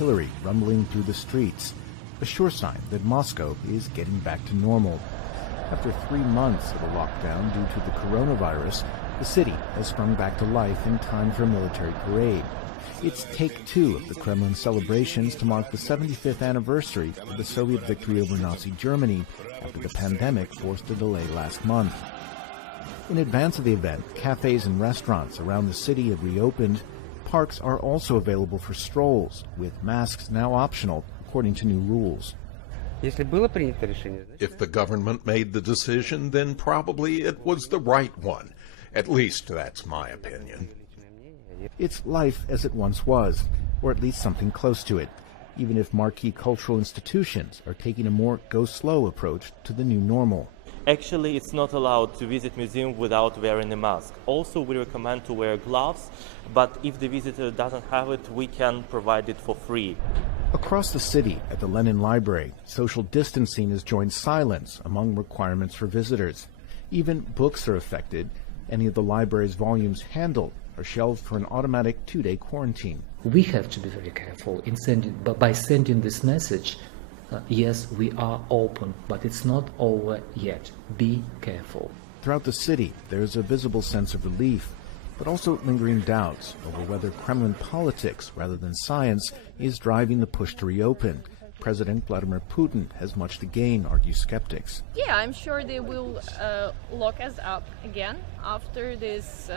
artillery rumbling through the streets, a sure sign that Moscow is getting back to normal. After 3 months of a lockdown due to the coronavirus, the city has sprung back to life in time for a military parade. It's take two of the Kremlin celebrations to mark the 75th anniversary of the Soviet victory over Nazi Germany after the pandemic forced a delay last month. In advance of the event, cafes and restaurants around the city have reopened. Parks are also available for strolls, with masks now optional according to new rules. If the government made the decision, then probably it was the right one. At least that's my opinion. It's life as it once was, or at least something close to it, even if marquee cultural institutions are taking a more go-slow approach to the new normal. Actually, it's not allowed to visit museum without wearing a mask. Also, we recommend to wear gloves, but if the visitor doesn't have it, we can provide it for free. Across the city, at the Lenin Library, social distancing has joined silence among requirements for visitors. Even books are affected. Any of the library's volumes handled are shelved for an automatic 2-day quarantine. We have to be very careful by sending this message. Yes, we are open, but it's not over yet. Be careful. Throughout the city, there's a visible sense of relief, but also lingering doubts over whether Kremlin politics, rather than science, is driving the push to reopen. President Vladimir Putin has much to gain, argue skeptics. Yeah, I'm sure they will lock us up again after this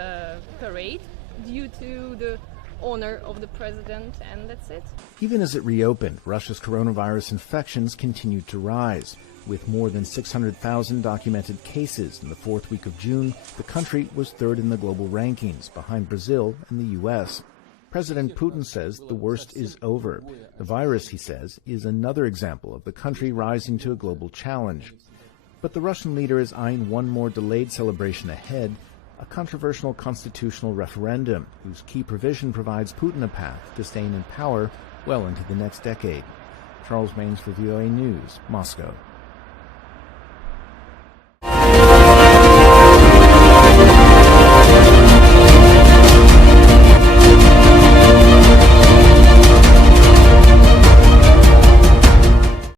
parade due to the honor of the president, and that's it. Even as it reopened, Russia's coronavirus infections continued to rise. With more than 600,000 documented cases in the fourth week of June, the country was third in the global rankings, behind Brazil and the U.S. President Putin says the worst is over. The virus, he says, is another example of the country rising to a global challenge. But the Russian leader is eyeing one more delayed celebration ahead, a controversial constitutional referendum whose key provision provides Putin a path to staying in power well into the next decade. Charles Maynes for VOA News, Moscow.